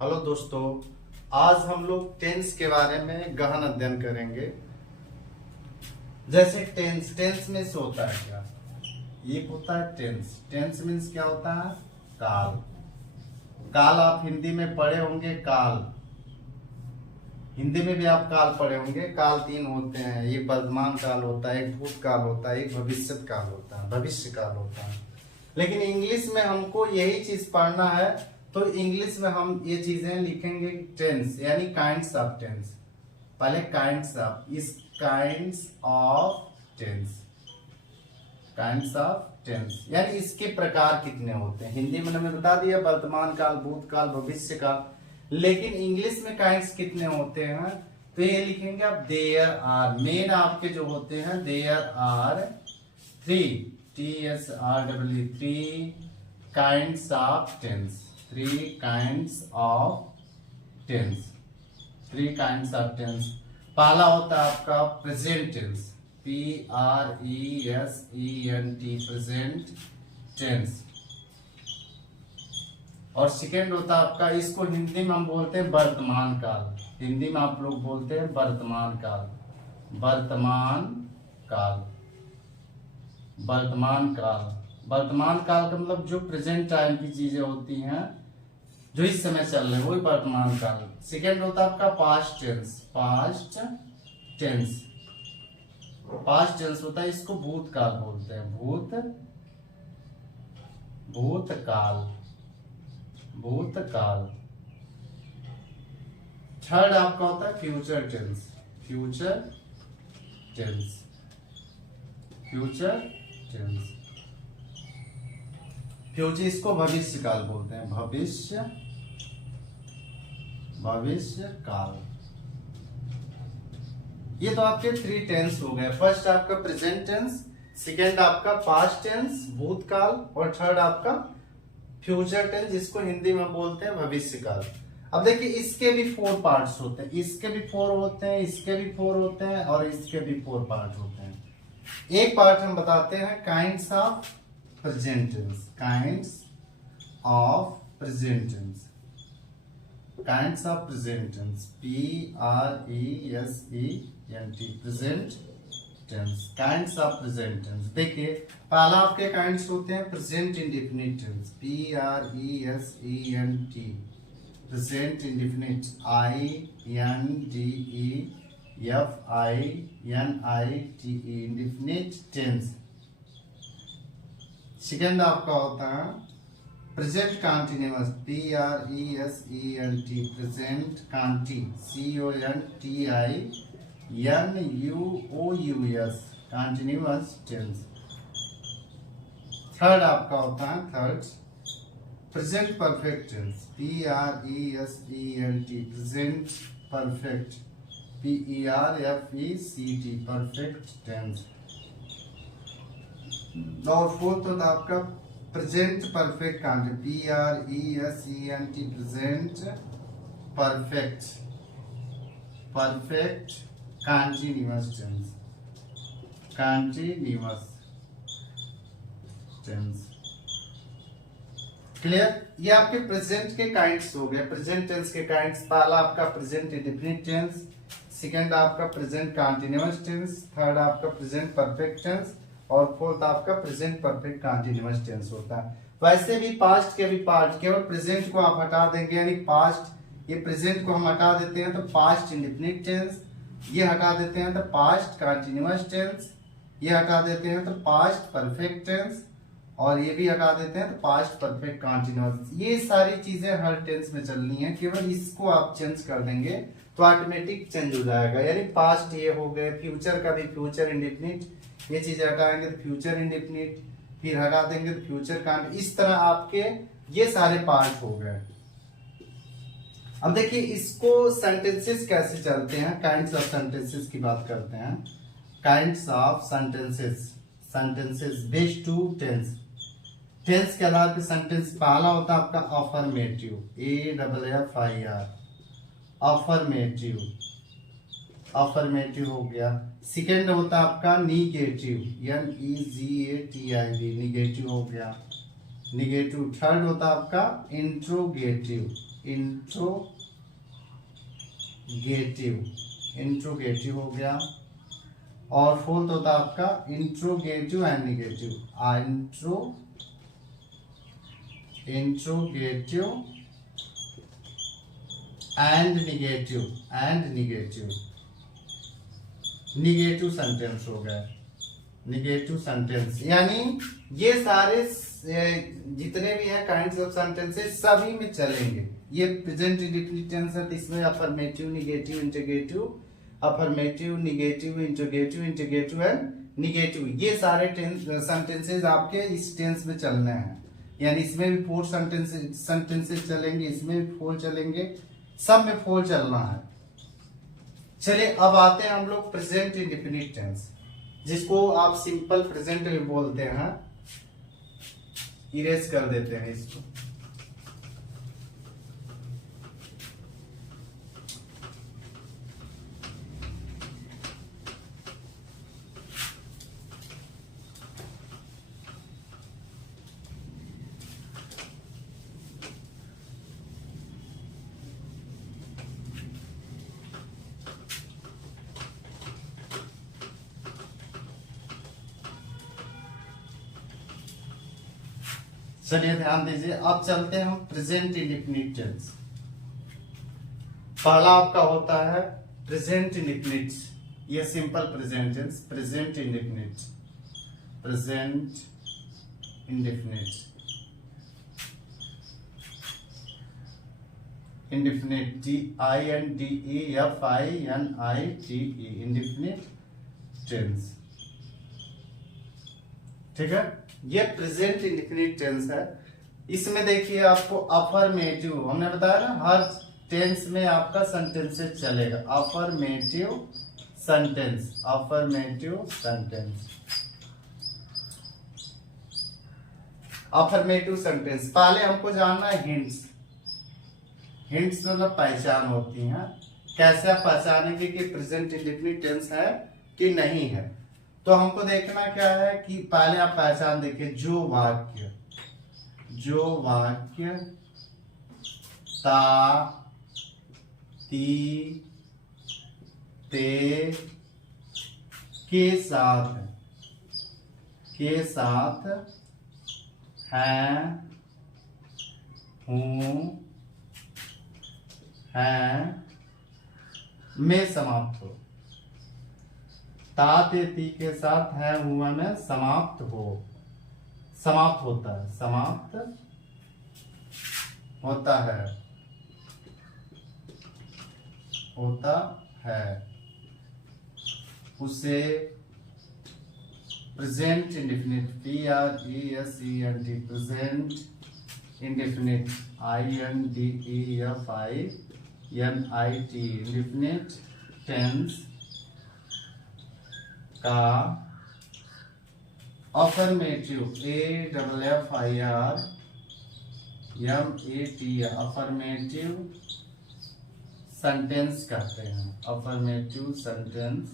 Hello दोस्तों, आज हम लोग टेंस के बारे में गहन अध्ययन करेंगे। जैसे टेंस में से होता है क्या, एक होता है टेंस। टेंस मीन्स क्या होता है? काल। काल आप हिंदी में पढ़े होंगे। काल हिंदी में भी आप काल पढ़े होंगे। काल तीन होते हैं, एक वर्तमान काल होता है, एक भूतकाल होता है, एक भविष्य काल होता है, भविष्य काल होता है। लेकिन इंग्लिश में हमको यही चीज पढ़ना है, तो इंग्लिश में हम ये चीजें लिखेंगे टेंस, यानी काइंड्स ऑफ टेंस। पहले काइंड्स ऑफ, इस kinds of tense, kinds of tense यानी इसके प्रकार कितने होते हैं। हिंदी में मैंने बता दिया वर्तमान काल, भूतकाल, भविष्य काल। लेकिन इंग्लिश में काइंड्स कितने होते हैं, तो ये लिखेंगे आप देयर आर। मेन आपके जो होते हैं there are three, TSREE, kinds of tense. Three kinds of tense, three kinds of tense. पहला होता है आपका present tense, PRESENT, present tense. और सेकेंड होता है आपका, इसको हिंदी में हम बोलते हैं वर्तमान काल। हिंदी में आप लोग बोलते हैं वर्तमान काल, वर्तमान काल, वर्तमान काल। वर्तमान काल का मतलब जो प्रेजेंट टाइम की चीजें होती हैं, जो इस समय चल रहे हैं, वही वर्तमान काल। सेकेंड होता है आपका past tense, past tense. Past tense होता है, इसको भूतकाल बोलते हैं, भूतकाल, भूतकाल। थर्ड आपका होता है future tense, future tense, future tense. Future, इसको भविष्य काल बोलते हैं, भविष्य, भविष्य काल। ये तो आपके थ्री टेंस हो गए। फर्स्ट आपका प्रेजेंट टेंस, सेकेंड आपका पास्ट टेंस, भूतकाल, और थर्ड आपका फ्यूचर टेंस, जिसको हिंदी में बोलते हैं भविष्य काल। अब देखिए, इसके भी फोर पार्ट्स होते हैं, इसके भी फोर होते हैं, इसके भी फोर होते हैं, और इसके भी फोर पार्ट होते हैं। एक पार्ट हम बताते हैं kinds of present tense, kinds of present tense, kinds of present tense, PRESENT, present tense, kinds of present tense. देखिए, पहला आपके काइंड्स होते हैं present indefinite tense, PRESENT, present indefinite, INDEFINITE, indefinite tense. Second आपका होता है प्रेजेंट कंटिन्यूअस, PRESENT, प्रेजेंट कंटी, CONTINUOUS, continuous tense. Third आपका होता है third present perfect tense, PRESENT, present perfect, PERFECT, perfect tense. और फोर्थ होता है आपका present perfect continuous, PRESENT, present perfect, perfect continuous tense, continuous tense. Clear? ये आपके प्रेजेंट के काइंड्स हो गए, प्रेजेंट टेंस के काइंड्स। पहला आपका प्रेजेंट इंडेफिनिट टेंस, सेकंड आपका प्रेजेंट कंटिन्यूअस टेंस, थर्ड आपका प्रेजेंट परफेक्ट टेंस, और फोर्थ आपका प्रेजेंट परफेक्ट कंटिन्यूअस टेंस होता है। वैसे भी पास्ट के भी पार्ट, केवल प्रेजेंट को आप हटा देंगे, यानी पास्ट, ये प्रेजेंट को हम हटा देते हैं तो पास्ट इंडेफिनिट टेंस, ये हटा देते हैं तो पास्ट कंटिन्यूअस टेंस, ये हटा देते हैं तो पास्ट परफेक्ट टेंस, और ये भी हटा देते हैं तो पास्ट परफेक्ट कंटिन्यूअस। ये सारी चीजें हर टेंस में चलनी है, केवल इसको आप चेंज कर देंगे तो ऑटोमेटिक चेंज हो जाएगा। यानी पास्ट ये हो गए, फ्यूचर का भी फ्यूचर इंडेफिनिट, ये चीज हटाएंगे तो फ्यूचर इंडेफिनिट, फिर हटा देंगे तो फ्यूचर कांट। इस तरह आपके ये सारे पार्ट हो गए। अब देखिए, इसको सेंटेंसेस कैसे चलते हैं, काइंड्स ऑफ सेंटेंसेस की बात करते हैं। Kinds of sentences, sentences based to tense, tense के आधार पे सेंटेंस। पहला होता है आपका अफर्मेटिव, AFFIR, अफर्मेटिव, अफर्मेटिव हो गया। सेकेंड होता है आपका निगेटिव, NEGATIV, निगेटिव हो गया, निगेटिव। थर्ड होता है आपका इंट्रोगेटिव, इंट्रोगेटिव हो गया। और फोर्थ होता है आपका interrogative and negative. Interrogative and negative sentence हो गया। निगेटिव सेंटेंस यानी ये सारे जितने भी है काइंड्स ऑफ सेंटेंसेस सभी में चलेंगे। ये प्रेजेंट इंडेफिनिट टेंस है तो इसमें affirmative, negative, interrogative, affirmative, negative, interrogative and negative, ये सारे सेंटेंसेस आपके इस टेंस में चलने हैं। यानी इसमें भी 4 सेंटेंसेस चलेंगे, इसमें भी 4 चलेंगे, सब में 4 चलना है। चलिए अब आते हैं हम लोग प्रेजेंट इंडेफिनिट टेंस, जिसको आप सिंपल प्रेजेंट भी बोलते हैं। इरेज कर देते हैं इसको। चलिए ध्यान दीजिए, अब चलते हैं हम प्रेजेंट इंडेफिनिट टेंस। पहला आपका होता है प्रेजेंट इंडेफिनिट, ये simple present tense. Present indefinite DINDEFINITE indefinite tense. ठीक है, ये प्रेजेंट इंडेफिनिट टेंस है। इसमें देखिए आपको अफर्मेटिव, हमने बताया ना हर टेंस में आपका सेंटेंसेस चलेगा। Affirmative sentence. पहले हमको जानना है हिंट्स मतलब पहचान होती है। कैसे आप पहचानेंगे कि प्रेजेंट इंडेफिनिट टेंस है कि नहीं है। तो हमको देखना क्या है कि पहले आप पहचान देखिए, जो वाक्य ता, ती, ते के साथ हैं, हूं, हैं में समाप्त हो। ता, ते, ती के साथ है, हुआ में समाप्त होता है, उसे present indefinite PRESENT present indefinite INDEFINIT indefinite tense का अफर्मेटिव AFFIRMAT अफर्मेटिव सेंटेंस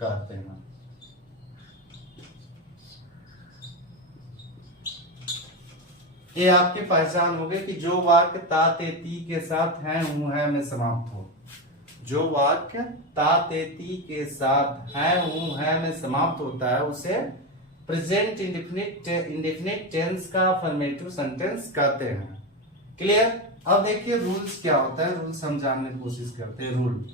कहते हैं। ये आपकी पहचान हो गई कि जो वाक्य ता, ते, ती के साथ हैं, हूं, है में समाप्त हो। जो वाक्य ता, ते, ती के साथ है, हूं, है में समाप्त होता है, उसे प्रेजेंट इंडेफिनिट टेंस का अफर्मेटिव सेंटेंस कहते हैं। क्लियर। अब देखिए रूल्स क्या होता है, रूल्स हम जानने की कोशिश करते हैं। रूल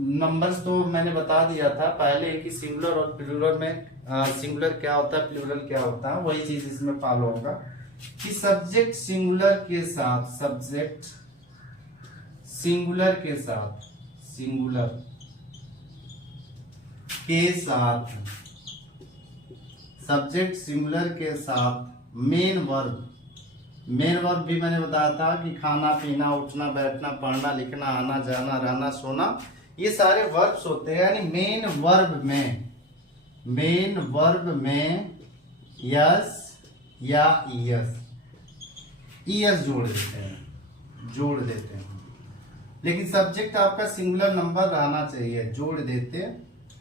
नंबर्स तो मैंने बता दिया था पहले कि सिंगुलर और प्लूरल में सिंगुलर क्या होता है, प्लूरल क्या होता है, वही चीज इसमें फॉलो होगा कि सब्जेक्ट सिंगुलर के साथ सब्जेक्ट सिंगुलर के साथ मेन वर्ब भी मैंने बताया था कि खाना, पीना, उठना, बैठना, पढ़ना, लिखना, आना, जाना, रहना, सोना, ये सारे वर्ब्स होते हैं। यानी मेन वर्ब में यस या ईएस जोड़ देते हैं। लेकिन सब्जेक्ट आपका सिंगुलर नंबर रहना चाहिए, जोड़ देते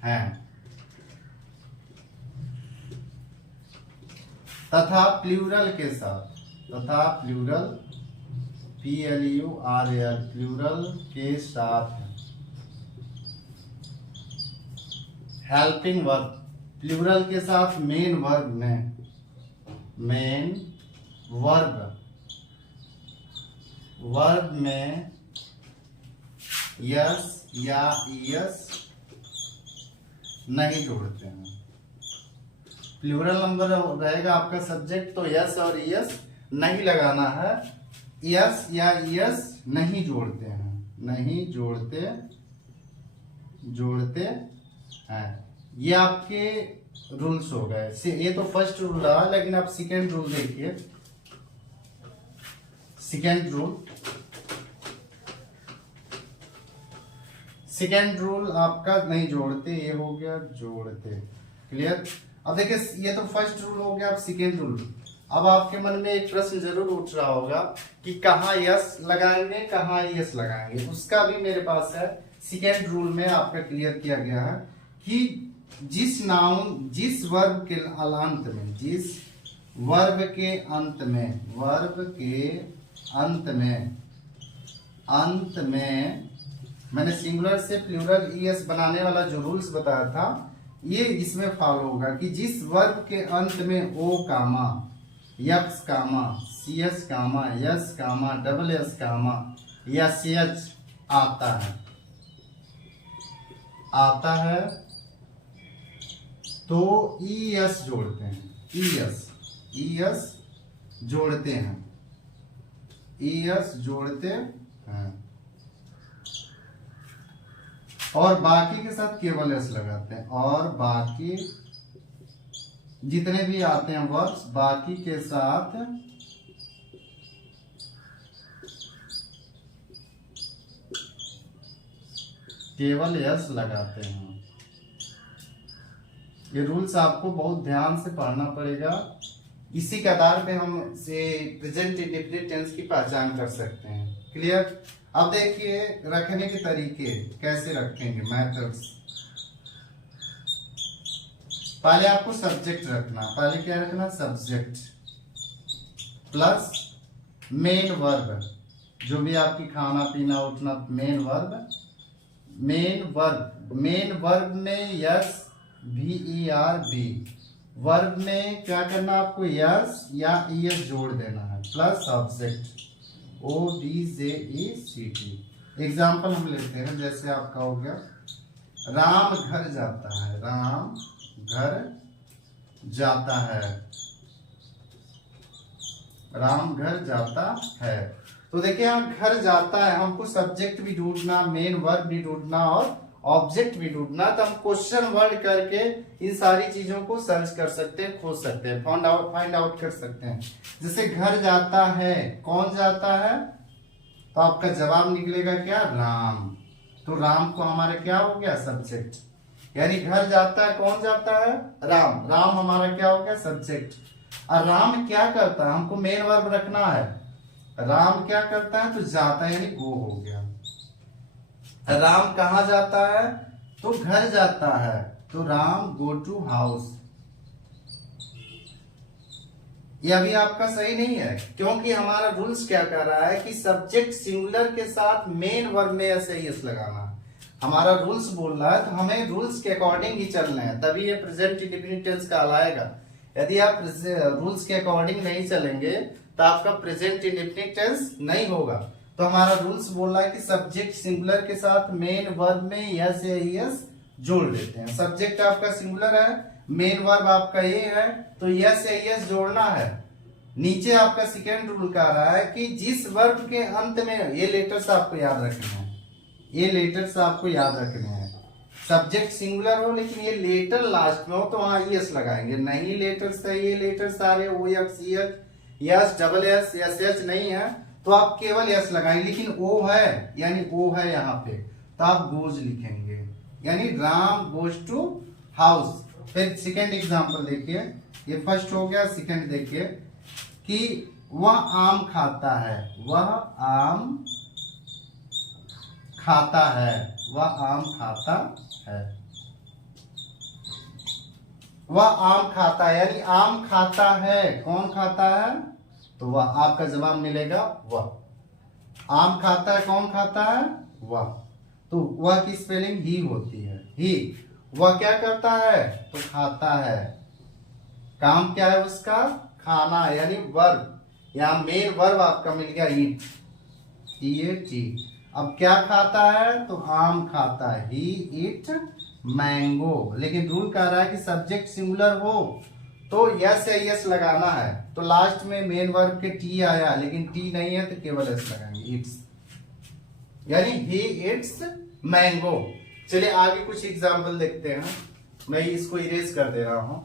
हैं। तथा प्लूरल PLURAL प्लूरल के साथ हेल्पिंग वर्ब, प्लूरल के साथ मेन वर्ब में यस या ईएस नहीं जोड़ते हैं। प्लूरल नंबर रहेगा आपका सब्जेक्ट, तो यस और ईएस नहीं लगाना है। यस या ईएस नहीं जोड़ते हैं, नहीं जोड़ते हैं। ये आपके रूल्स हो गए। ये तो फर्स्ट रूल रहा, लेकिन आप सेकेंड रूल देखिए। सेकेंड रूल आपका नहीं जोड़ते, ये हो गया जोड़ते। क्लियर? अब देखिए, ये तो फर्स्ट रूल हो गया। अब सेकेंड रूल, अब आपके मन में एक प्रश्न जरूर उठ रहा होगा कि कहाँ यस लगाएंगे, कहाँ यस लगाएंगे। उसका भी मेरे पास है। सेकेंड रूल में आपका क्लियर किया गया है कि जिस वर्ब के अंत में मैंने सिंगुलर से प्लूरल ईएस बनाने वाला जो रूल्स बताया था, ये इसमें फॉलो होगा कि जिस वर्ब के अंत में ओ कामा, यक्स कामा, सीएस कामा, यस कामा, डबल एस कामा या सीएच आता है तो ईएस जोड़ते हैं। ईएस जोड़ते हैं और बाकी के साथ केवल एस लगाते हैं। और बाकी जितने भी आते हैं वर्ब्स, बाकी के साथ केवल एस लगाते हैं। ये रूल्स आपको बहुत ध्यान से पढ़ना पड़ेगा। इसी के आधार पे हम से प्रेजेंट इंडेफिनिट टेंस की पहचान कर सकते हैं। क्लियर? अब देखिए रखने के तरीके कैसे रखेंगे, मेथड्स। पहले आपको सब्जेक्ट रखना। पहले क्या रखना? सब्जेक्ट प्लस मेन वर्ब, जो भी आपकी खाना पीना उठना, मेन वर्ब में यस VERB, वर्ब में क्या करना आपको? यस या ईएस जोड़ देना है, प्लस सब्जेक्ट OBJECT। एग्जाम्पल हम लेते हैं, जैसे आपका हो गया राम घर जाता है, राम घर जाता है, राम घर जाता है। तो देखिए यहाँ घर जाता है, हमको सब्जेक्ट भी ढूंढना, मेन वर्ब भी ढूंढना और ऑब्जेक्ट भी ढूंढना। तो हम क्वेश्चन वर्ड करके इन सारी चीजों को सर्च कर सकते हैं, खोज सकते हैं, फाइंड आउट कर सकते हैं। जैसे घर जाता है, कौन जाता है? तो आपका जवाब निकलेगा क्या? राम। तो राम को हमारा क्या हो गया? सब्जेक्ट। यानी घर जाता है, कौन जाता है? राम। राम हमारा क्या हो गया? सब्जेक्ट। और राम क्या करता है? हमको मेन वर्ब रखना है। राम क्या करता है? तो जाता है, यानी गो हो गया। राम कहाँ जाता है? तो घर जाता है, तो राम गो टू हाउस। यह भी आपका सही नहीं है, क्योंकि हमारा रूल्स क्या कह रहा है कि सब्जेक्ट सिंगुलर के साथ मेन वर्ब में ऐसे यस लगाना। हमारा रूल्स बोल रहा है, तो हमें रूल्स के अकॉर्डिंग ही चलना है, तभी ये प्रेजेंट इंडेफिनिट टेंस कहलाएगा। यदि आप रूल्स के अकॉर्डिंग नहीं चलेंगे तो आपका प्रेजेंट इंडेफिनिट टेंस नहीं होगा। तो हमारा रूल्स बोल रहा है कि सब्जेक्ट सिंगुलर के साथ मेन वर्ब में यस या ईएस जोड़ देते हैं। सब्जेक्ट आपका सिंगुलर है, मेन वर्ब आपका ये है, तो यस या ईएस जोड़ना है। नीचे आपका सेकेंड रूल कह रहा है कि जिस वर्ब के अंत में, ये लेटर्स आपको याद रखने हैं, ये लेटर्स आपको याद रखने हैं। सब्जेक्ट सिंगुलर हो लेकिन ये लेटर लास्ट में हो तो वहां ईएस लगाएंगे। नहीं लेटर्स है, ये लेटर्स सारे O X S double S S H नहीं है तो आप केवल यस लगाएंगे। लेकिन ओ है, यानी ओ है यहाँ पे, तो आप गोज लिखेंगे, यानी राम गोज टू हाउस। फिर सेकेंड एग्जांपल देखिए, ये फर्स्ट हो गया। सेकेंड देखिए कि वह आम खाता है, वह आम खाता है, वह आम खाता है, वह आम खाता है, यानी आम खाता है, कौन खाता है? तो वह, आपका जवाब मिलेगा वह। आम खाता है, कौन खाता है? वह। तो वह की स्पेलिंग ही होती है, ही। वह क्या करता है? तो खाता है। काम क्या है उसका? खाना, यानी वर्ब। यहाँ मेन वर्ब आपका मिल गया ईट, ईट। अब क्या खाता है? तो आम खाता है, ही ईट मैंगो। लेकिन रूल कह रहा है कि सब्जेक्ट सिंगुलर हो तो यस या यस लगाना है। तो लास्ट में मेन वर्ब के टी आया, लेकिन टी नहीं है तो केवल एस लगाएंगे, इट्स, यानी ही इट्स मैंगो। चलिए आगे कुछ एग्जाम्पल देखते हैं। मैं इसको इरेज कर दे रहा हूं।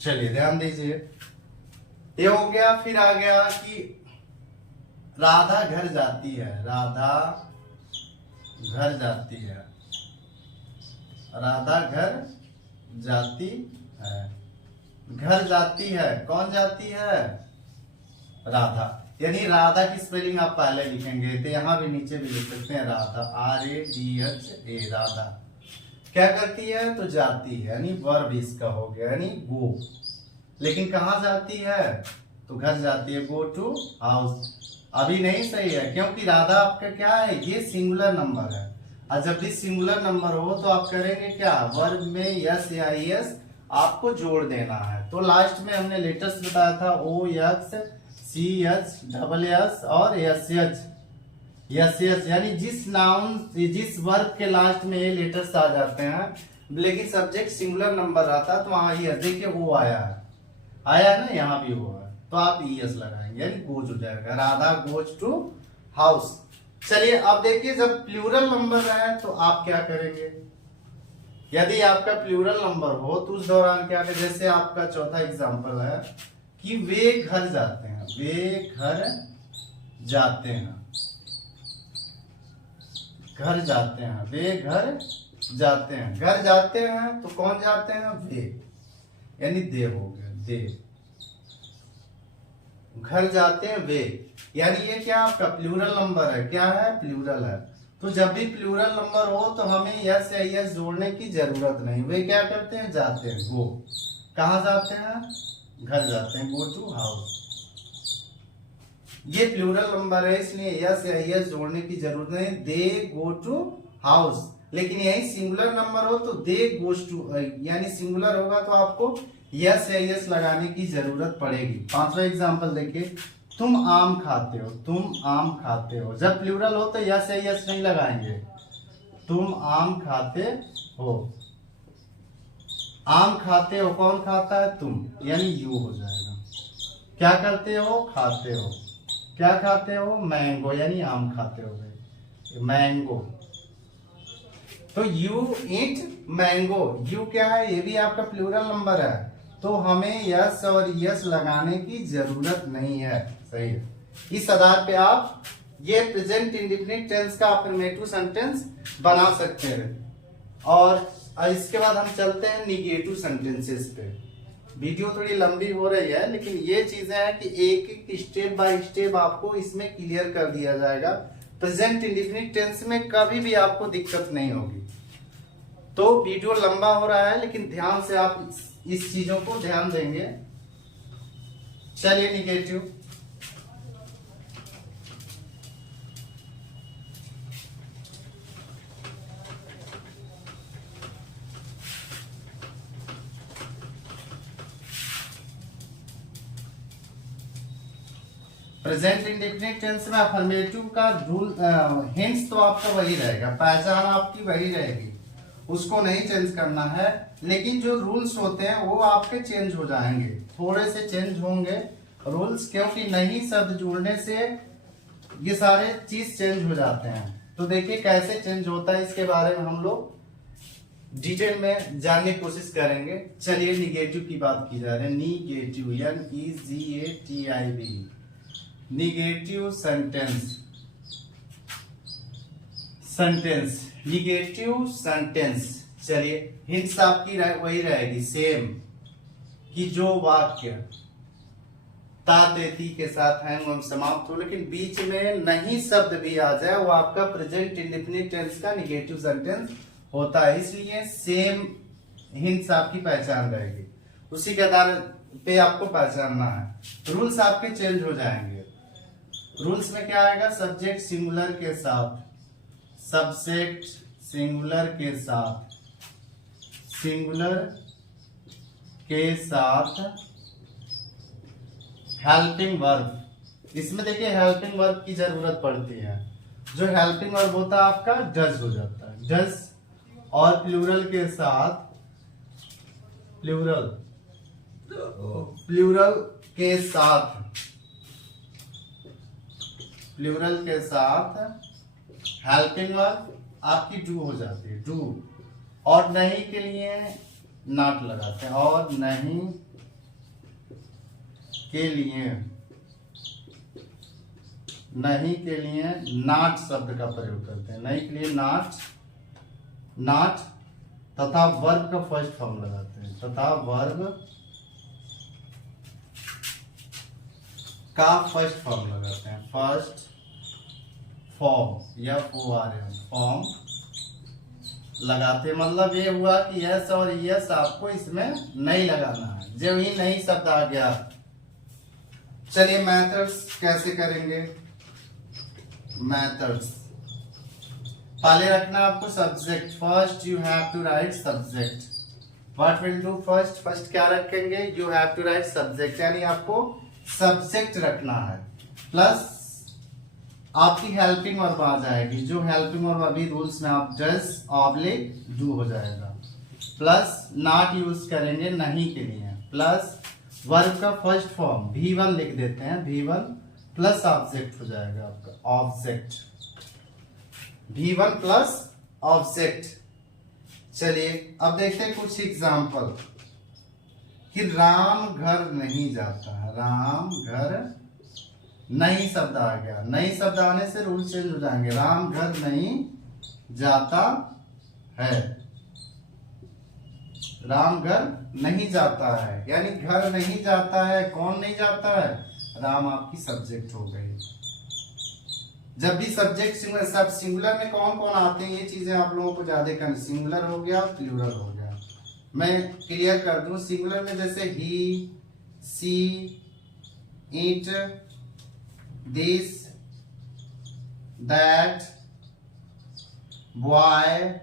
चलिए ध्यान दीजिए, ये हो गया। फिर आ गया कि राधा घर जाती है, राधा घर जाती है, राधा घर जाती है। घर जाती है, कौन जाती है? राधा। यानी राधा की स्पेलिंग आप पहले लिखेंगे, तो यहां भी नीचे भी लिख सकते हैं राधा, RADHA, राधा। क्या करती है? तो जाती है, यानी वर्ब इसका हो गया, यानी गो। लेकिन कहाँ जाती है? तो घर जाती है, गो टू हाउस। अभी नहीं सही है, क्योंकि राधा आपका क्या है? ये सिंगुलर नंबर है, और जब भी सिंगुलर नंबर हो तो आप करेंगे क्या? वर्ब में यस या यस आपको जोड़ देना है। तो लास्ट में हमने लेटर्स बताया था, OXCH और SH, यानी जिस नाउन, जिस वर्ब के लास्ट में ये लेटर्स आ जाते हैं, लेकिन सब्जेक्ट सिंगुलर नंबर रहता है, तो वहां ये देखिए वो आया है, आया है ना, यहाँ भी वो है, तो आप ES लगाएंगे, यानी गोज हो जाएगा, राधा गोज टू हाउस। चलिए अब देखिए, जब प्लूरल नंबर है तो आप क्या करेंगे? यदि आपका प्लूरल नंबर हो तो उस दौरान क्या करें? जैसे आपका चौथा एग्जांपल है कि वे घर जाते हैं, वे घर जाते हैं, घर जाते हैं, वे घर जाते हैं। घर जाते हैं तो कौन जाते हैं? वे, यानी दे हो गए, दे। घर जाते हैं वे, यानी ये क्या आपका प्लूरल नंबर है? क्या है? प्लूरल है। तो जब भी प्लूरल नंबर हो तो हमें यस या यस जोड़ने की जरूरत नहीं। वे क्या करते हैं? जाते हैं, गो। कहाँ जाते हैं? घर जाते हैं, गो टू हाउस। ये प्लूरल नंबर है, इसलिए यस या यस जोड़ने की जरूरत नहीं, दे गो टू हाउस। लेकिन यही सिंगुलर नंबर हो तो दे गोज टू, यानी सिंगुलर होगा तो आपको यस या यस लगाने की जरूरत पड़ेगी। पांचवा एग्जांपल देखिए, तुम आम खाते हो, तुम आम खाते हो। जब प्लूरल हो तो यस या यस नहीं लगाएंगे, तुम आम खाते हो। आम खाते हो, कौन खाता है? तुम, यानी यू हो जाएगा। क्या करते हो? खाते हो। क्या खाते हो? मैंगो, यानी आम खाते हो गए, मैंगो। तो यू ईट मैंगो, यू क्या है? ये भी आपका प्लूरल नंबर है, तो हमें यस और यस लगाने की जरूरत नहीं है। सही है। इस आधार पे आप ये प्रेजेंट इंडेफिनिट टेंस का अफर्मेटिव सेंटेंस बना सकते हैं। और इसके बाद हम चलते हैं निगेटिव सेंटेंसेस पे। वीडियो थोड़ी लंबी हो रही है, लेकिन ये चीजें हैं कि एक एक स्टेप बाय स्टेप आपको इसमें क्लियर कर दिया जाएगा। प्रेजेंट इंडेफिनिट टेंस में कभी भी आपको दिक्कत नहीं होगी। तो वीडियो लंबा हो रहा है, लेकिन ध्यान से आप इस चीजों को ध्यान देंगे। चलिए निगेटिव। प्रेजेंट इंडेफिनिट टेंस में अफर्मेटिव का रूल, हिंट्स तो आपका वही रहेगा, पहचान आपकी वही रहेगी, उसको नहीं चेंज करना है। लेकिन जो रूल्स होते हैं वो आपके चेंज हो जाएंगे, थोड़े से चेंज होंगे रूल्स, क्योंकि नहीं शब्द जुड़ने से ये सारे चीज चेंज हो जाते हैं। तो देखिए कैसे चेंज होता है, इसके बारे में हम लोग डिटेल में जानने की कोशिश करेंगे। चलिए निगेटिव की बात की जा रही है। Negative, NEGATIV, negative sentence, sentence, negative sentence. चलिए हिंट्स आपकी वही रहेगी सेम, कि जो वाक्य ता तेती के साथ हैंग समाप्त हो, लेकिन बीच में नहीं शब्द भी आ जाए वो आपका प्रेजेंट इंडेफिनिट टेंस का निगेटिव सेंटेंस होता है। इसलिए सेम हिंट्स आपकी पहचान रहेगी, उसी के आधार पे आपको पहचानना है। रूल्स आपके चेंज हो जाएंगे। रूल्स में क्या आएगा, सब्जेक्ट सिंगुलर के साथ, सब्जेक्ट सिंगुलर के साथ, सिंगुलर के साथ हेल्पिंग वर्ब। इसमें देखिए हेल्पिंग वर्ब की जरूरत पड़ती है। जो हेल्पिंग वर्ब होता है आपका डज हो जाता है, डज। और प्लूरल के साथ, प्लूरल के साथ, प्लूरल के साथ हेल्पिंग वर्ब आपकी डू हो जाती है, डू। और नहीं के लिए नॉट लगाते हैं, और नहीं के लिए, नहीं के लिए नॉट शब्द का प्रयोग करते हैं। नहीं के लिए नॉट, नॉट तथा वर्ब का फर्स्ट फॉर्म लगाते हैं, तथा वर्ब का फर्स्ट फॉर्म लगाते हैं, फर्स्ट फॉर्म या फॉर्म लगाते। मतलब ये हुआ कि यस और यस आपको इसमें नहीं लगाना है, जब ही नहीं शब्द आ गया। चलिए मेथड्स कैसे करेंगे। मेथड्स पहले रखना आपको subject, first you have to write subject. What will do first, first क्या रखेंगे, you have to write subject, यानी आपको सब्जेक्ट रखना है। प्लस आपकी हेल्पिंग वर्ब आ जाएगी, जो हेल्पिंग वर्ब अभी रूल्स में आप डज ऑब्लिक डू हो जाएगा। प्लस नॉट यूज करेंगे नहीं के लिए, प्लस वर्ब का फर्स्ट फॉर्म V1 लिख देते हैं, V1 प्लस ऑब्जेक्ट हो जाएगा आपका, ऑब्जेक्ट, V1 प्लस ऑब्जेक्ट। चलिए अब देखते हैं कुछ एग्जाम्पल कि राम घर नहीं जाता है, राम घर नहीं शब्द आ गया। नहीं शब्द आने से रूल चेंज हो जाएंगे, राम घर नहीं जाता है, राम घर नहीं जाता है, यानी घर नहीं जाता है, कौन नहीं जाता है, राम आपकी सब्जेक्ट हो गई। जब भी सब्जेक्ट सिंगुलर, सब सिंगुलर में कौन कौन आते हैं ये चीजें आप लोगों को ज्यादा करनी, सिंगुलर हो गया, प्लूरल हो गया। मैं क्लियर कर दूं, सिंगुलर में जैसे ही, सी, इट, दिस, दैट, बॉय,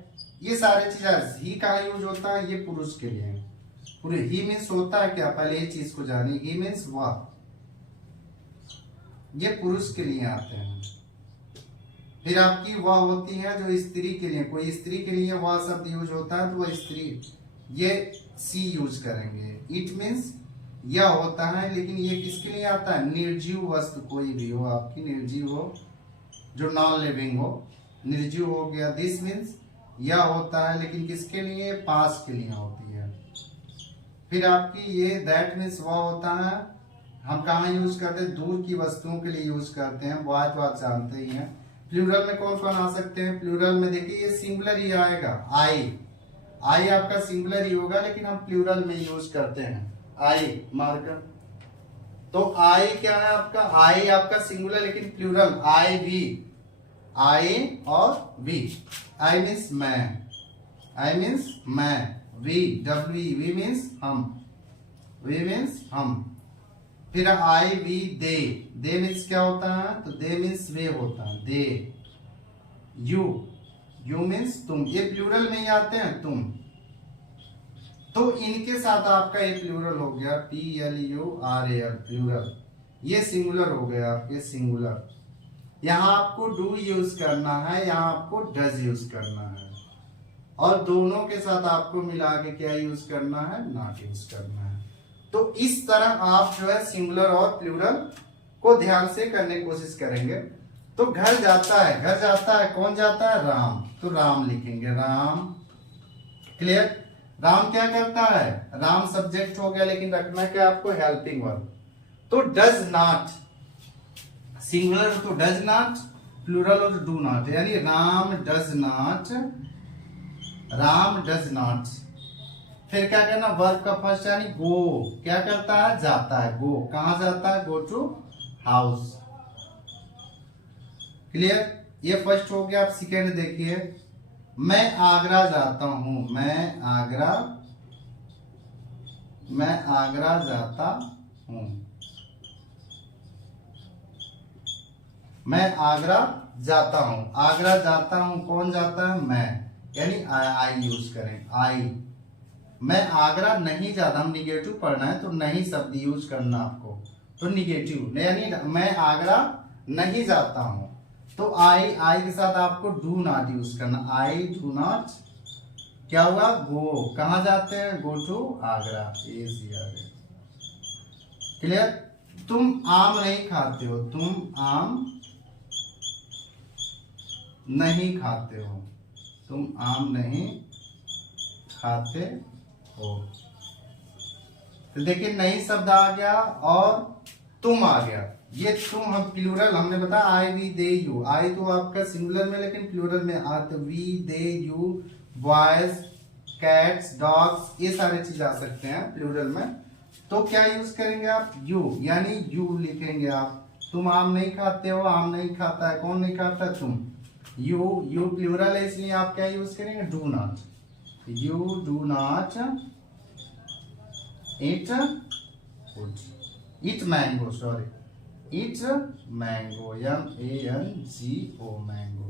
ये सारे चीजें। ही का यूज होता है ये पुरुष के लिए, पूरे ही मीन्स होता है क्या, पहले ये चीज को जानिए। ही मीन्स वह, ये पुरुष के लिए आते हैं। फिर आपकी वह होती है जो स्त्री के लिए, कोई स्त्री के लिए वह शब्द यूज होता है तो वह स्त्री, ये सी यूज करेंगे। इट मीन्स यह होता है, लेकिन ये किसके लिए आता है, निर्जीव वस्तु कोई भी हो आपकी, निर्जीव हो, जो नॉन लिविंग हो, निर्जीव हो गया। दिस मीन्स यह होता है, लेकिन किसके लिए, पास के लिए होती है। फिर आपकी ये दैट मीन्स वह होता है, हम कहाँ यूज करते हैं, दूर की वस्तुओं के लिए यूज करते हैं, बात जानते ही हैं। प्लूरल में कौन कौन आ सकते हैं, प्लूरल में देखिए ये सिंगुलर ही आएगा, आई आपका सिंगुलर ही होगा, लेकिन हम प्लूरल में यूज करते हैं आई मार्कर। तो आई क्या है आपका, आई आपका सिंगुलर लेकिन प्लूरल, आई वी, आई और वी। आई मीन्स मैं, आई मीन्स मैं, वी डब्ल्यू, वी मीन्स हम, वी मीन्स हम। फिर आई वी दे, दे मीन्स क्या होता है, तो दे मीन्स वे होता है, दे। यू, यू मीन्स तुम, ये प्लूरल में ही आते हैं तुम। तो इनके साथ आपका ये प्लूरल हो गया, PLURAL, प्लूरल। ये सिंगुलर हो गया आपके सिंगुलर। यहाँ आपको डू यूज करना है, यहाँ आपको डज यूज करना है, और दोनों के साथ आपको मिला के क्या यूज करना है, नॉट यूज करना है। तो इस तरह आप जो है सिंगुलर और प्लूरल को ध्यान से करने की कोशिश करेंगे। तो घर जाता है, घर जाता है, कौन जाता है, राम, तो राम लिखेंगे, राम। क्लियर, राम क्या करता है, राम सब्जेक्ट हो गया, लेकिन रखना क्या आपको, हेल्पिंग वर्ब। तो डज नॉट, सिंगुलर हो तो डज नॉट, प्लूरल हो तो डू नॉट, यानी Ram does not, Ram does not. फिर क्या करना, वर्ब का फर्स्ट यानी गो क्या करता है, जाता है, गो कहां जाता है, गो टू हाउस। क्लियर, ये फर्स्ट हो गया। आप सेकेंड देखिए, मैं आगरा जाता हूं, मैं आगरा जाता हूं, मैं आगरा जाता हूं, आगरा जाता हूं कौन जाता है, मैं, यानी आई यूज करें, आई। मैं आगरा नहीं जाता, हम निगेटिव पढ़ना है तो नहीं शब्द यूज करना आपको, तो निगेटिव यानी मैं आगरा नहीं जाता हूं, तो आई के साथ आपको डू नॉट यूज करना, आई डू नॉट क्या हुआ, गो कहां जाते हैं, गो टू आगरा। क्लियर। तुम आम नहीं खाते हो, तुम आम नहीं खाते हो, तुम आम नहीं खाते हो। तो देखिए नई शब्द आ गया और तुम आ गया। ये तुम हम प्लूरल हमने बताया, आई वी दे यू, आई तो आपका सिंगुलर में लेकिन प्लूरल में आते, we they you, boys cats dogs ये सारे चीज आ सकते हैं प्लूरल में। तो क्या यूज करेंगे आप, यू, यानी यू लिखेंगे आप। तुम आम नहीं खाते हो, आम नहीं खाता है, कौन नहीं खाता है, तुम। यू प्लूरल है इसलिए आप क्या यूज करेंगे, do not, you do not it it mango, sorry it mango, MANGO mango.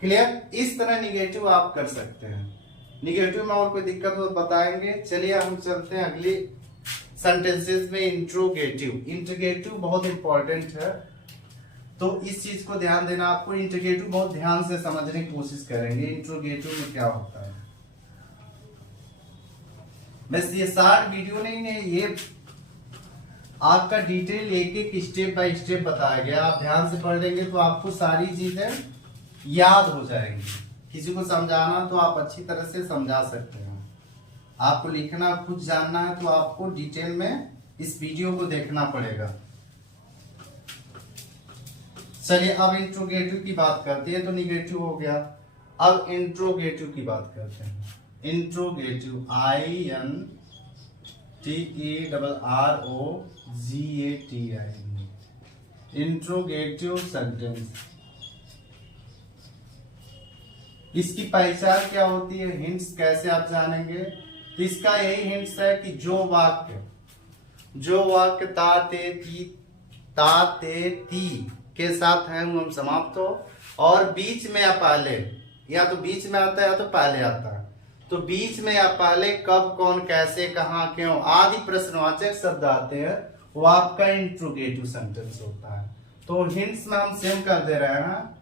Clear. इस तरह निगेटिव आप कर सकते हैं। निगेटिव में और कोई दिक्कत हो तो बताएंगे। चलिए हम चलते हैं अगली सेंटेंसेस में। इंट्रोगेटिव बहुत इंपॉर्टेंट है, तो इस चीज को ध्यान देना आपको। इंट्रोगेटिव बहुत ध्यान से समझने की कोशिश करेंगे, इंट्रोगेटिव में क्या होता है। बस ये शार्ट वीडियो नहीं है, ये आपका डिटेल एक एक स्टेप बाय स्टेप बताया गया। आप ध्यान से पढ़ लेंगे तो आपको सारी चीजें याद हो जाएंगी। किसी को समझाना तो आप अच्छी तरह से समझा सकते हैं। आपको लिखना खुद जानना है तो आपको डिटेल में इस वीडियो को देखना पड़ेगा। चलिए अब इंट्रोगेटिव की बात करते हैं, तो निगेटिव हो गया। अब इंट्रोगेटिव की बात करते हैं। Interrogative INTERROGATIV, interrogative sentence. इसकी पहचान क्या होती है, हिंट्स कैसे आप जानेंगे। तो इसका यही हिंट्स है कि जो वाक्य ता ते ती के साथ है वो हम समाप्त हो, और बीच में या पहले, या तो बीच में आता है या तो पहले आता है। तो बीच में या पहले कब कौन कैसे कहां क्यों आदि प्रश्नवाचक शब्द आते हैं, वो आपका इंट्रोगेटिव सेंटेंस होता है। तो हिंट्स में हम सेम कर दे रहे हैं,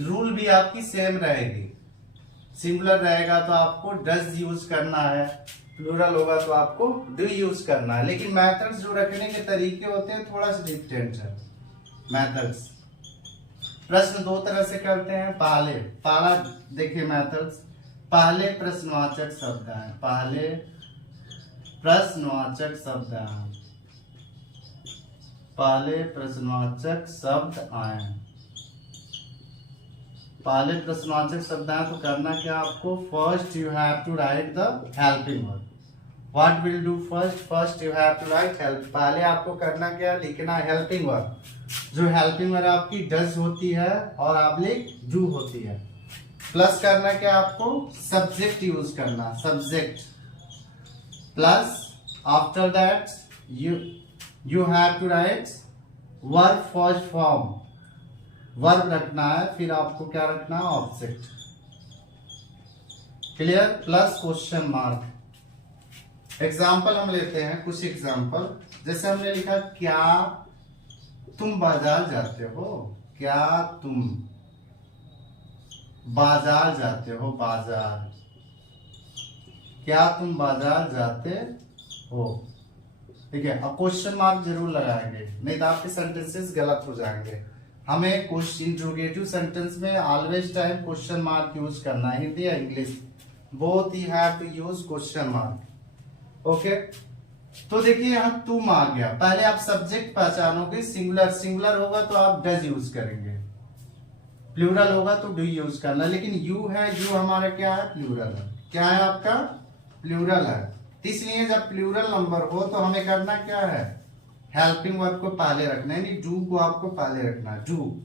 रूल भी आपकी सेम रहेगी। सिंगुलर रहेगा तो आपको डज यूज करना है, प्लूरल होगा तो आपको डू यूज करना है। लेकिन मेथड्स जो रखने के तरीके होते हैं थोड़ा सा डिफरेंट है मेथड्स। प्रश्न दो तरह से करते हैं। पहला देखिए मेथड्स, पहले प्रश्नवाचक शब्द आए, पहले प्रश्नवाचक शब्द आए, पहले प्रश्नवाचक शब्द आए, पहले प्रश्नवाचक शब्द आए तो करना क्या आपको, first you have to write the helping verb. What will do first you have to write help. पहले आपको करना क्या, लिखना हेल्पिंग वर्ब। जो हेल्पिंग वर्ब आपकी डज होती है और आप लिख डू होती है। प्लस करना क्या आपको, सब्जेक्ट यूज करना, subject plus after that you have to write verb first form, verb रखना है, फिर आपको क्या रखना है, object. Clear. Plus question mark. Example हम लेते हैं, कुछ एग्जाम्पल। जैसे हमने लिखा क्या तुम बाजार जाते हो, क्या तुम बाजार जाते हो, बाजार, क्या तुम बाजार जाते हो। ठीक है। अब क्वेश्चन मार्क जरूर लगाएंगे, नहीं तो आपके सेंटेंसेस गलत हो जाएंगे। हमें इंट्रोगेटिव सेंटेंस में always time question mark use करना है, हिंदी या इंग्लिश बोथ ही have to use question mark. Okay. तो देखिए यहाँ तुम आ गया, पहले आप सब्जेक्ट पहचानोगे, सिंगुलर होगा तो आप डज यूज करेंगे, प्लूरल होगा तो डू यूज करना। लेकिन यू है, यू हमारा क्या है, प्लूरल है। क्या है आपका, प्लूरल है। तो इसलिए जब प्लूरल नंबर हो तो हमें करना क्या है, हेल्पिंग वर्ब को पहले रखना है, यानी डू को आपको पहले रखना है। डू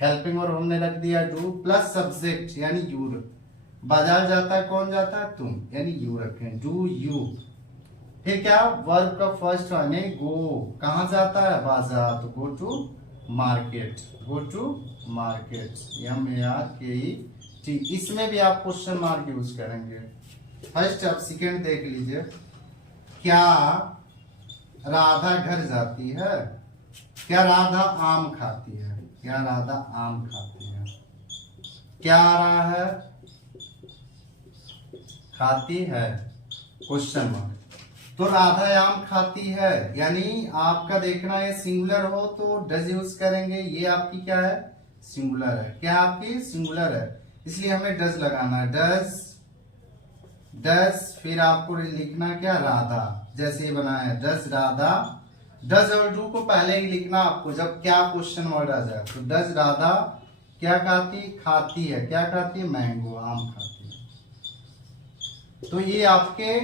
हेल्पिंग वर्ब हमने रख दिया डू प्लस सब्जेक्ट यानी यू। बाजार जाता है कौन जाता है, तुम, यानी यू रखें, डू यू। फिर क्या, वर्ब का फर्स्ट वन है गो, कहां जाता है, बाजार, तो go to market, go to market, MARKET। इसमें भी आप क्वेश्चन मार्क यूज करेंगे। फर्स्ट अब सेकेंड देख लीजिए, क्या राधा घर जाती है, क्या राधा आम खाती है, क्या राधा आम खाती है, क्या आ रहा है, खाती है, क्वेश्चन मार्क। तो राधा आम खाती है, यानी आपका देखना है सिंगुलर हो तो डज यूज करेंगे, ये आपकी क्या है, सिंगुलर है, क्या आपकी सिंगुलर है, इसलिए हमें डज लगाना है, डज डज। फिर आपको लिखना क्या, राधा, जैसे ये बना है डज राधा। डज और डू को पहले ही लिखना आपको जब क्या क्वेश्चन वर्ड आ जाए। तो डज राधा क्या खाती है, क्या खाती है, मैंगो, आम खाती है। तो ये आपके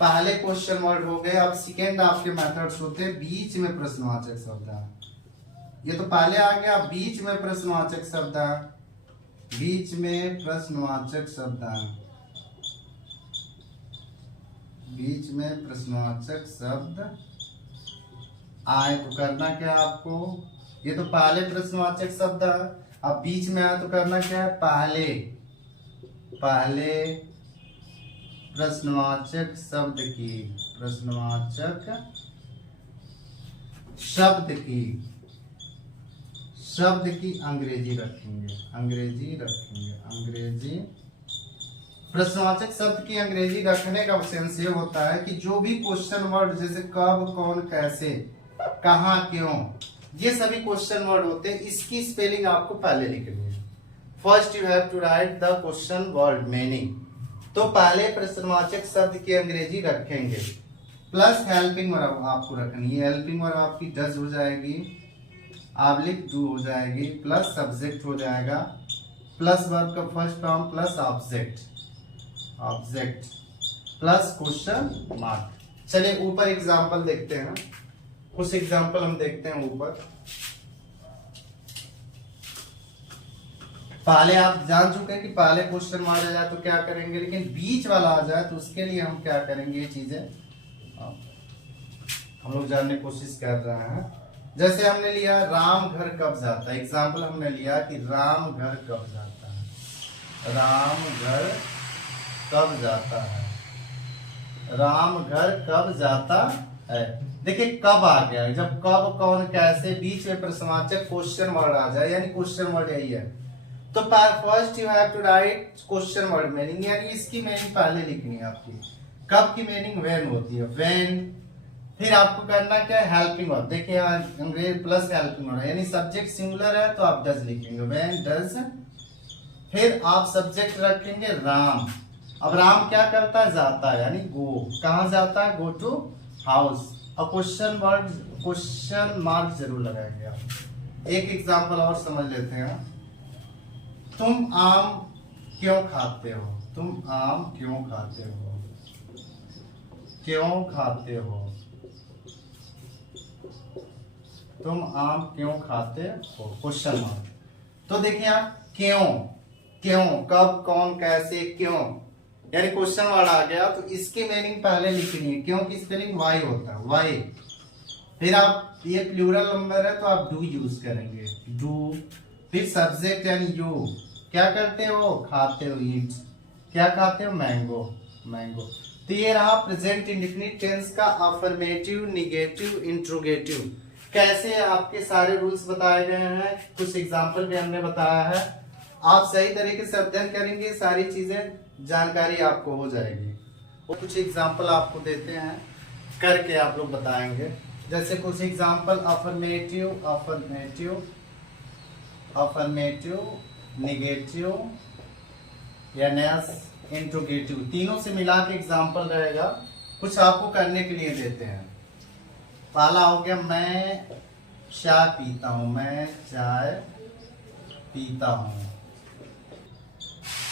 पहले क्वेश्चन वर्ड हो गए। अब सेकेंड आपके मेथड्स होते हैं बीच में प्रश्नवाचक शब्द है। ये तो पहले आ गया, बीच में प्रश्नवाचक शब्द है, बीच में प्रश्नवाचक शब्द है, बीच में प्रश्नवाचक शब्द आए तो करना क्या है आपको, ये तो पहले प्रश्नवाचक शब्द है, अब बीच में आए तो करना क्या है, पहले प्रश्नवाचक शब्द की, प्रश्नवाचक शब्द की अंग्रेजी रखेंगे, अंग्रेजी प्रश्नवाचक शब्द की अंग्रेजी रखने का सेंस ये होता है कि जो भी क्वेश्चन वर्ड जैसे कब, कौन, कैसे, कहां, क्यों, ये सभी क्वेश्चन वर्ड होते हैं, इसकी स्पेलिंग आपको पहले लिखनी है। First you have to write the question word meaning. तो पहले प्रश्नवाचक शब्द की अंग्रेजी रखेंगे प्लस हेल्पिंग वर्ब आपको रखनी है। हेल्पिंग वर्ब आपकी डज हो जाएगी, आब्लिक डू हो जाएगी, प्लस सब्जेक्ट हो जाएगा, प्लस वर्ब का first form plus object plus question mark. चलिए ऊपर एग्जांपल देखते हैं, कुछ एग्जांपल हम देखते हैं ऊपर। पहले आप जान चुके हैं कि पहले क्वेश्चन मार्क आ जाए तो क्या करेंगे, लेकिन बीच वाला आ जाए तो उसके लिए हम क्या करेंगे, ये चीजें हम लोग जानने की कोशिश कर रहे हैं। जैसे हमने लिया राम घर कब जाता है, एग्जाम्पल हमने लिया कि राम घर कब जाता है, राम घर कब जाता है, राम घर कब जाता है। देखिए कब आ गया, जब कब, कौन, कैसे, बीच में प्रश्नवाचक क्वेश्चन वर्ड आ जाए, यानी क्वेश्चन वर्ड यही है। तो first you have to write question word meaning, यानी इसकी मीनिंग पहले लिखनी है आपकी। कब की मीनिंग व्हेन होती है, व्हेन। फिर आपको करना क्या है, हेल्पिंग वर्ब। देखिए यहाँ अंग्रेज प्लस हेल्पिंग वर्ब, यानी सब्जेक्ट सिंगुलर है तो आप डज लिखेंगे, व्हेन डज। फिर आप सब्जेक्ट रखेंगे राम। अब राम क्या करता है, जाता है, यानी गो, कहां जाता है, गो टू हाउस। और क्वेश्चन वर्ड, क्वेश्चन मार्क जरूर लगाएंगे आप। एक एग्जांपल और समझ लेते हैं, तुम आम क्यों खाते हो, तुम आम क्यों खाते हो, क्यों खाते हो, तुम आम क्यों खाते हो, क्वेश्चन मार्क। तो देखिए आप क्यों, क्यों, कब, कौन, कैसे, क्यों, यानी क्वेश्चन वर्ड आ गया तो इसकी मीनिंग पहले लिखनी है। क्यों की स्पेलिंग वाई होता है, वाई। फिर आप ये प्लूरल नंबर है तो आप डू यूज करेंगे, डू। फिर सब्जेक्ट यानी यू, क्या करते हो, खाते हो, ईट, क्या खाते हो, मैंगो, मैंगो। तो ये रहा प्रेजेंट इंडेफिनिट टेंस का अफर्मेटिव, निगेटिव, इंट्रोगेटिव। कैसे आपके सारे रूल्स बताए गए हैं, कुछ एग्जाम्पल भी हमने बताया है। आप सही तरीके से अध्ययन करेंगे, सारी चीजें जानकारी आपको हो जाएगी। वो कुछ एग्जाम्पल आपको देते हैं, करके आप लोग बताएंगे। जैसे कुछ example, affirmative, affirmative, affirmative, negative या नेस, इंट्रोगेटिव, तीनों से मिला के एग्जाम्पल रहेगा। कुछ आपको करने के लिए देते हैं। पहला हो गया मैं चाय पीता हूं, मैं चाय पीता हूं,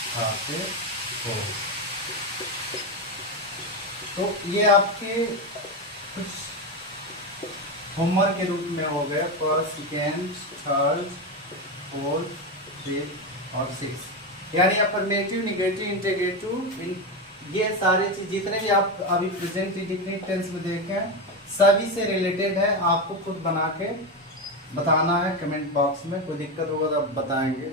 खाते हो। तो तो ये आपके कुछ होमवर्क के रूप में हो गए first, second, third, fourth, fifth और सिक्स, यानी अफर्मेटिव, निगेटिव, इंटीग्रेटिव, ये सारे चीज जितने भी आप अभी प्रेजेंट इंडेफिनिट टेंस में देखें सभी से रिलेटेड है। आपको खुद बना के बताना है कमेंट बॉक्स में, कोई दिक्कत होगा तो आप बताएंगे।